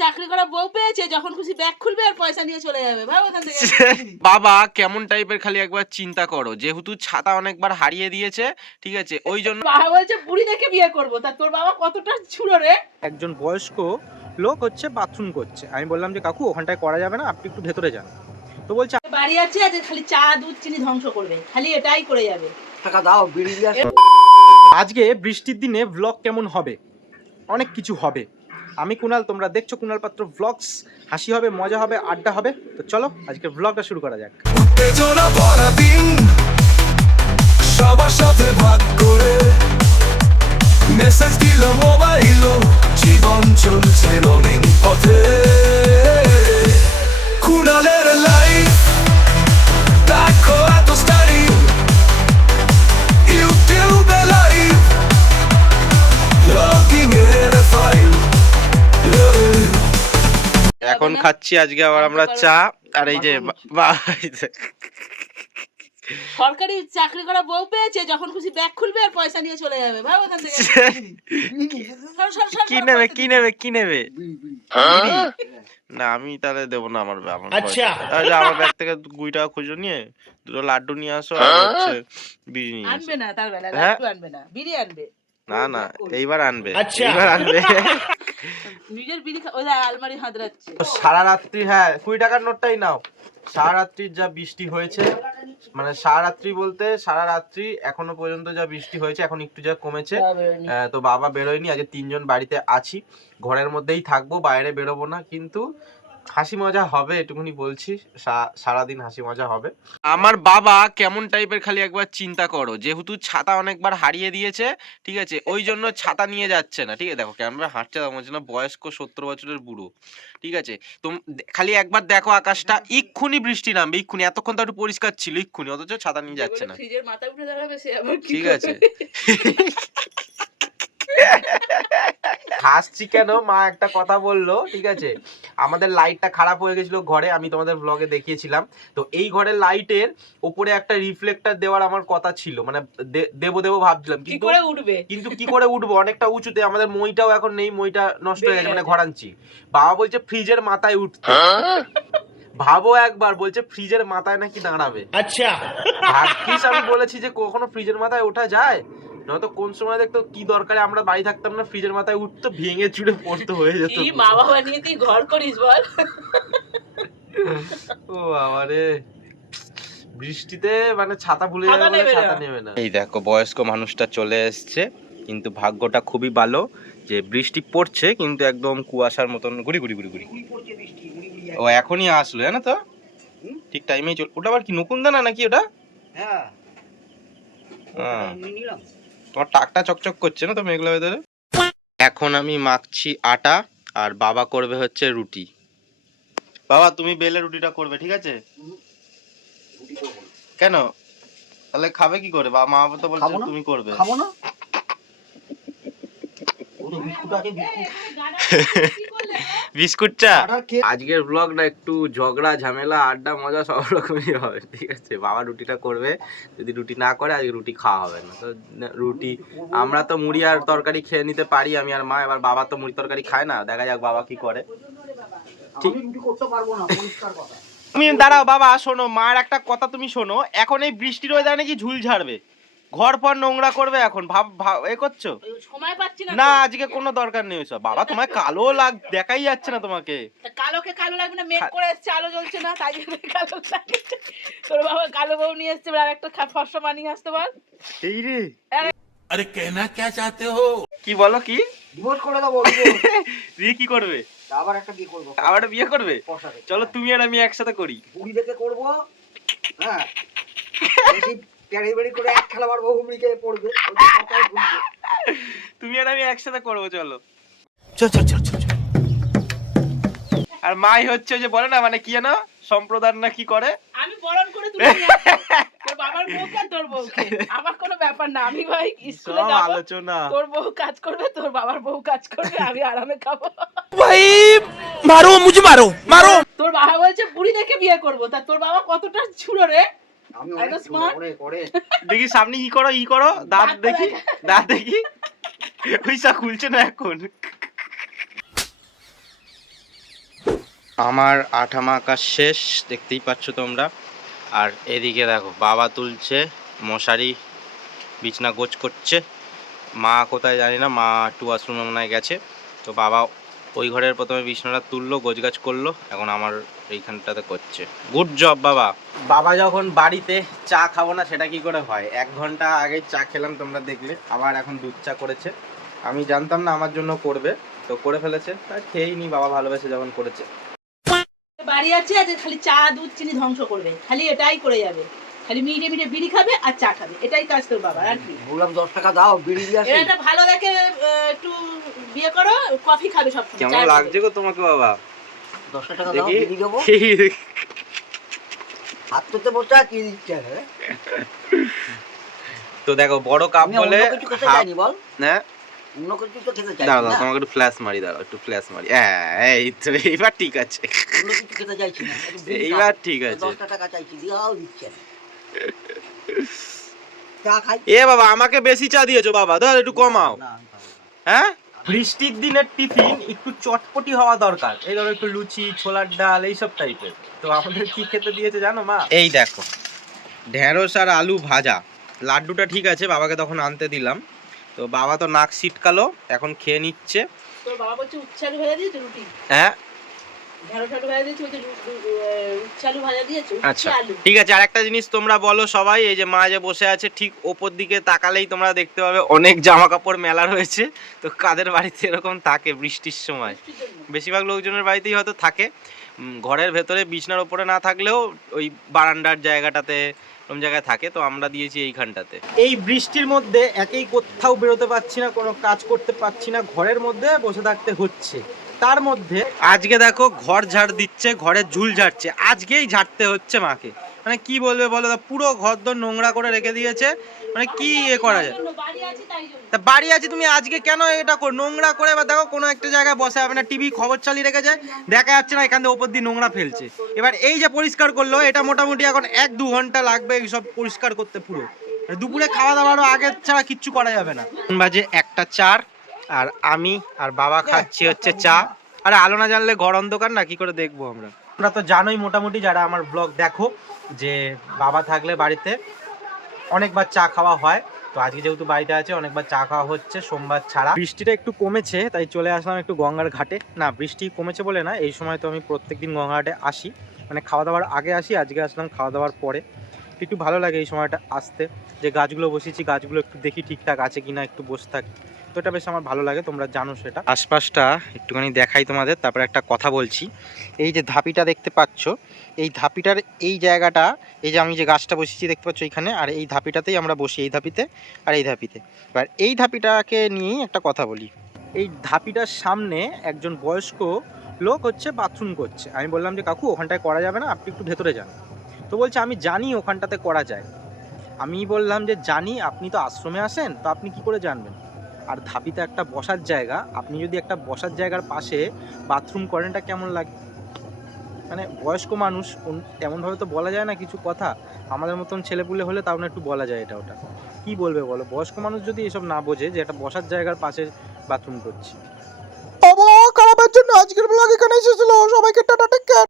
চাকরি করা বউ পেয়েছে, যখন খুশি ব্যাগ খুলবে আর পয়সা নিয়ে চলে যাবে। ভাব ওখান থেকে। বাবা কেমন টাইপের খালি একবার চিন্তা করো, যেহেতু ছাতা অনেকবার হারিয়ে দিয়েছে, ঠিক আছে, ওই জন্য বাবা বলছে বুড়ি দেখে বিয়ে করবো। তা তোর বাবা কতটা ছুড়ো রে। একজন বয়স্ক লোক হচ্ছে বাথরুম করছে, আমি বললাম যে কাকু ওখানটায় করা যাবে না, আপনি একটু ভেতরে যান। তো বলছে বাড়ি আছে আজ খালি চা দুধ চিনি ধ্বংস করবে, খালি এটাই করে যাবে। টাকা দাও, বিড়ি দিয়ে আসো। আজকে বৃষ্টির দিনে ব্লগ কেমন হবে, অনেক কিছু হবে। আমি কুনাল, তোমরা দেখছো কুনাল পাত্র ব্লগস। হাসি হবে, মজা হবে, আড্ডা হবে। তো চলো আজকে ব্লগটা শুরু করা যাক। উত্তেজনা ভরা দিন, সবার সাথে ভাগ করে মেসেজ দিল মোবাইল, জীবন চলছে রঙিন পথে। কুনালের লাইফ দেখো এত স্টাইল, ইউটিউবে লাইভ, লগিং এর ফাইল। এখন খাচ্ছি আজকে আবার আমরা চা, আর এই যে সরকারি চাকরি করা বউ পেয়েছে, যখন খুশি ব্যাগ খুলবে আর পয়সা নিয়ে চলে যাবে। ভাব ওখান থেকে। কি নেবে কি নেবে কি নেবে? বিড়ি, বিড়ি। না আমি তাহলে দেবো না, আমার আচ্ছা আমার ব্যাগ থেকে 2 টাকা খুচরো নিয়ে 2টো লাড্ডু নিয়ে আসো, আর হচ্ছে বিড়ি নিয়ে আসো। আনবে না তার বেলা, হ্যাঁ? লাড্ডু আনবে না, বিড়ি আনবে। না না এইবার আনবে, এইবার আনবে। নিজের বিড়ি ওই আলমারি হাতড়াচ্ছে। সারা রাত্রি, হ্যাঁ 20 টাকার নোটটাই নাও। সারা রাত্রির যা বৃষ্টি হয়েছে, মানে সারা রাত্রি বলতে সারা রাত্রি এখনো পর্যন্ত যা বৃষ্টি হয়েছে, এখন একটু যা কমেছে। তো বাবা বেরোয়নি, আজকে 3 জন বাড়িতে আছি, ঘরের মধ্যেই থাকবো, বাইরে বেরোবো না। কিন্তু হাসি মজা হবে, এটুকুনি বলছি, সারাদিন হাসি মজা হবে। আমার বাবা কেমন টাইপের খালি একবার চিন্তা করো, যেহেতু ছাতা অনেকবার হারিয়ে দিয়েছে, ঠিক আছে, ওই জন্য ছাতা নিয়ে যাচ্ছে না। ঠিক আছে, দেখো কেমন হাঁটছে, তেমন না বয়স্ক 70 বছরের বুড়ো, ঠিক আছে। তো খালি একবার দেখো আকাশটা, এক্ষুনি বৃষ্টি নামবে, এক্ষুনি, এতক্ষণ তো একটু পরিষ্কার ছিল, এক্ষুনি, অথচ ছাতা নিয়ে যাচ্ছে না। ফ্রিজের মাথা উঠে দাঁড়াবে সে আবার কি ঠিক আছে। হাসছি কেন, মা একটা কথা বললো, ঠিক আছে, আমাদের লাইটটা খারাপ হয়ে গেছিল ঘরে, আমি তোমাদের ব্লগে দেখিয়েছিলাম। তো এই ঘরের লাইটের উপরে একটা রিফ্লেক্টর দেওয়ার আমার কথা ছিল, মানে দেবো ভাবছিলাম, কি করে উঠবে, কিন্তু কি করে উঠবো, অনেকটা উঁচুতে, আমাদের মইটাও এখন নেই, মইটা নষ্ট হয়ে গেছে, মানে ঘরাঞ্চি। বাবা বলছে ফ্রিজের মাথায় উঠতে, ভাবো একবার, বলছে ফ্রিজের মাথায় নাকি দাঁড়াবে। আচ্ছা ভাগ্যিস আমি বলেছি যে কখনো ফ্রিজের মাথায় ওঠা যায়, নয়তো কোন সময় দেখতো কি দরকারে আমরা বাড়ি থাকতাম না, ফ্রিজের মাথায় উঠতো, ভেঙে চুড়ে পড়তে হয়ে যেত। কি মা বাবা নিয়ে তুই ঘর করিস বল। ও বাবারে, বৃষ্টিতে মানে ছাতা ভুলে যাবে বলে ছাতা নেবে না। এই দেখো বয়স্ক মানুষটা চলে এসেছে, কিন্তু ভাগ্যটা খুবই ভালো যে বৃষ্টি পড়ছে, কিন্তু একদম কুয়াশার মতন গুড়ি গুড়ি গুড়ি গুড়ি। ও এখনই আসলো, জানো তো, ঠিক টাইমেই চল। ওটা আবার কি নকুনদানা নাকি ওটা? হ্যাঁ, নিলাম। তোমার টাকটা চকচক করছে না তো মেঘলা ওয়েদারে। এখন আমি মাখছি আটা, আর বাবা করবে হচ্ছে রুটি। বাবা তুমি বেলে রুটিটা করবে, ঠিক আছে? কেন তাহলে খাবে কি করে? মা বাবা তো বলছে তুমি করবে। খাবো না। ওরে বিস্কুট আছে, বিস্কুট চা। আটা খেয়ে- আজকের ব্লগটা একটু ঝগড়া ঝামেলা আড্ডা মজা সব রকমই হবে, ঠিক আছে। বাবা রুটিটা করবে, যদি রুটি না করে আজকে রুটি খাওয়া হবে না। তো রুটি, আমরা তো মুড়ি আর তরকারি খেয়ে নিতে পারি, আমি আর মা, এবার বাবা তো মুড়ি তরকারি খায় না, দেখা যাক বাবা কি করে। আমি রুটি করতে পারবো না, পরিষ্কার কথা। তুমি দাঁড়াও বাবা, শোনো মার একটা কথা, তুমি শোনো, এখন এই বৃষ্টির ওয়েদারে নাকি ঝুল ঝাড়বে, ঘর পর নোংরা করবে, এখন ভাব এ করছো সময় পাচ্ছি না না, আজকে কোনো দরকার নেই ওসব। বাবা তোমায় কালো দেখাই যাচ্ছে না তোমাকে। কালোকে কালো লাগবে না, মেঘ করে এসছে, আলো জ্বলছে না, তাই জন্য কালো লাগে। তোর বাবা কালো বউ নিয়ে এসছে, আর একটা ফর্সা বানিয়ে আসতে বল। এই রে, আরে কেনা কে চাতে হো? কি বলো, কি ডিভোর্স করে দেবো। বিয়ে কি করবে? আবার একটা বিয়ে করবো, আবার বিয়ে করবে? পয়সাতে। চলো তুমি আর আমি একসাথে করি। বুড়ি দেখে করবো। হ্যাঁ, বেশি ক্যারি বেরি করে এক খেলা মারবো, হুমড়িকে পড়বে, ওই কথাই শুনবে। তুমি আর আমি একসাথে করবো, চলো। চল চল চল চল। আর মাই হচ্ছে যে বলে না, মানে কি জানো, সম্প্রদান না কি করে, আমি বরণ করে তুলে নিয়ে আসবো তোর বাবার বউকে আর তোর বউকে, আমার কোনো ব্যাপার না। আমি ভাই স্কুলে সব যাবো, আলোচনা। তোর বউ কাজ করবে, তোর বাবার বউ কাজ করবে, আমি আরামে খাবো। ভাই মারো, মুঝে মারো মারো। তোর বাবা বলছে বুড়ি দেখে বিয়ে করবো। তা তোর বাবা কতটা ছুড়ো রে। আমি এত অনেক smart? করে দেখি সামনে ই করো দাঁত দেখি, দাঁত দেখি, ওইসা খুলছে না এখন। আমার আঠামা আঁকা শেষ, দেখতেই পাচ্ছ তোমরা। আর এদিকে দেখো বাবা তুলছে মশারি, বিছনা গোছ করছে। মা কোথায় জানি না, মা একটু ওয়াশরুমে মনে হয় গেছে। তো বাবা ওই ঘরের প্রথমে বিছনাটা তুললো, গোছগাছ করলো, এখন আমার এইখানটাতে করছে। গুড জব বাবা। বাবা যখন বাড়িতে চা খাবো না সেটা কি করে হয়, 1 ঘন্টা আগে চা খেলাম তোমরা দেখলে, আবার এখন দুধ চা করেছে। আমি জানতাম না আমার জন্য করবে, তো করে ফেলেছে, তা খেয়েই নি, বাবা ভালোবেসে যখন করেছে। বাড়ি আছে আজকে খালি চা দুধ চিনি ধ্বংস করবে, খালি এটাই করে যাবে, খালি মিটে মিটে বিড়ি খাবে আর চা খাবে, এটাই কাজ তোর বাবা। আর কি বললাম 10 টাকা দাও বিড়ি দিয়ে আসি। এরা একটা ভালো দেখে একটু বিয়ে করো, কফি খাবে সব সময়। কেমন লাগছে গো তোমাকে বাবা? 10 টাকা দাও বিড়ি দেবো। হাত তোতে বসে কি দিচ্ছে? তো দেখো বড় কাপ আমি বলে অন্য কিছু খেতে চাইনি বল। হ্যাঁ অন্য কিছু তো খেতে চাইছি দাঁড়াও না। তোমাকে একটু ফ্ল্যাশ মারি, দাঁড়াও একটু ফ্ল্যাশ মারি। হ্যাঁ এই তো, এইবার ঠিক আছে, অন্য কিছু খেতে চাইছি না। একটু বিড়ি এইবার খাবো। ঠিক আছে। 10 টাকা চাইছি দিয়াও দিচ্ছে না। চা খাই। এ বাবা আমাকে বেশি চা দিয়েছো বাবা, ধর একটু কমাও। না, আমি খাবো না। হ্যাঁ, বৃষ্টির দিনের টিফিন একটু চটপটি হওয়া দরকার। এই ধরো একটু লুচি, ছোলার ডাল, এইসব টাইপের। তো আমাদের কি খেতে দিয়েছে জানো মা? এই দেখো ঢেঁড়স আর আলু ভাজা। লাড্ডুটা ঠিক আছে, বাবাকে তখন আনতে দিলাম। তো বাবা তো নাক সিটকালো, এখন খেয়ে নিচ্ছে। তোর বাবা বলছে উচ্ছালু ভাজা দিয়েছে রুটি, হ্যাঁ ঢেঁড়স আলু ভাজা দিয়েছে, বলছে উচ্ছালু ভাজা দিয়েছে, আচ্ছা উচ্ছে আলু। ঠিক আছে। আর একটা জিনিস তোমরা বলো সবাই, এই যে মা যে বসে আছে ঠিক ওপর দিকে তাকালেই তোমরা দেখতে পাবে অনেক জামা কাপড় মেলা রয়েছে। তো কাদের বাড়িতে এরকম থাকে বৃষ্টির সময়? বৃষ্টির জন্য। বেশিরভাগ লোকজনের বাড়িতেই হয়তো থাকে। ঘরের ভেতরে বিছনার ওপরে না থাকলেও ওই বারান্দার জায়গাটাতে কোন জায়গায় থাকে। তো আমরা দিয়েছি এইখানটাতে। এই বৃষ্টির মধ্যে একেই কোথাও বেরোতে পারছি না, কোনো কাজ করতে পারছি না, ঘরের মধ্যে বসে থাকতে হচ্ছে। তার মধ্যে আজকে দেখো ঘর ঝাড় দিচ্ছে, ঘরের ঝুল ঝাড়ছে, আজকেই ঝাড়তে হচ্ছে মাকে। মানে কি বলবে বলো, পুরো ঘর দর নোংরা করে রেখে দিয়েছে। মানে কি এ করা যায়? বাড়ি আছে তাই জন্য। তা বাড়ি আছে, তুমি আজকে কেন এটা নোংরা করে? বা দেখো কোনো একটা জায়গায় বসে হবে না, টিভি খবর চালিয়ে রেখেছে, দেখা যাচ্ছে না এখান থেকে ওপর দিয়ে নোংরা ফেলছে। এবার এই যে পরিষ্কার করলো, এটা মোটামুটি এখন 1-2 ঘন্টা লাগবে সব পরিষ্কার করতে পুরো। মানে দুপুরে খাওয়া দাওয়ারও আগে ছাড়া কিচ্ছু করা যাবে না। বাজে 1:04 আর আমি আর বাবা খাচ্ছি হচ্ছে চা। আরে আলো না জানলে ঘর অন্ধকার না, কি করে দেখবো আমরা? তোমরা তো জানোই মোটামুটি যারা আমার ব্লগ দেখো, যে বাবা থাকলে বাড়িতে অনেকবার চা খাওয়া হয়। তো আজকে যেহেতু বাড়িতে আছে, অনেকবার চা খাওয়া হচ্ছে সোমবার ছাড়া। বৃষ্টিটা একটু কমেছে তাই চলে আসলাম একটু গঙ্গার ঘাটে। না বৃষ্টি কমেছে বলে না, এই সময় তো আমি প্রত্যেকদিন গঙ্গা ঘাটে আসি, মানে খাওয়া দাওয়ার আগে আসি, আজকে আসলাম খাওয়া দাওয়ার পরে। একটু ভালো লাগে এই সময়টা আসতে, যে গাছগুলো বসেছি গাছগুলো একটু দেখি ঠিকঠাক আছে কিনা, একটু বসে থাকি, তো এটা বেশ আমার ভালো লাগে, তোমরা জানো সেটা। আশপাশটা একটুখানি দেখাই তোমাদের, তারপরে একটা কথা বলছি। এই যে ধাপিটা দেখতে পাচ্ছ, এই ধাপিটার এই জায়গাটা, এই যে আমি যে গাছটা বসেছি দেখতে পাচ্ছ এইখানে, আর এই ধাপিটাতেই আমরা বসি, এই ধাপিতে আর এই ধাপিতে। এবার এই ধাপিটাকে নিয়েই একটা কথা বলি। এই ধাপিটার সামনে একজন বয়স্ক লোক হচ্ছে বাথরুম করছে। আমি বললাম যে কাকু ওখানটায় করা যাবে না, আপনি একটু ভেতরে যান। তো বলছে আমি জানি ওখানটাতে করা যায়। আমি বললাম যে জানি, আপনি তো আশ্রমে আসেন, তো আপনি কি করে জানবেন? আর ধাপিতে একটা বসার জায়গা, আপনি যদি একটা বসার জায়গার পাশে বাথরুম করেন, এটা কেমন লাগে? মানে বয়স্ক মানুষ, তেমনভাবে তো বলা যায় না কিছু কথা। আমাদের মতন ছেলেপুলে হলে তাও না একটু বলা যায় এটা ওটা। কি বলবে বলো? বয়স্ক মানুষ যদি এসব না বোঝে যে একটা বসার জায়গার পাশে বাথরুম করছি। খারাপের জন্য আজকের ব্লগ এখানে শেষ হলো। সবাইকে টাটা, টেক কেয়ার।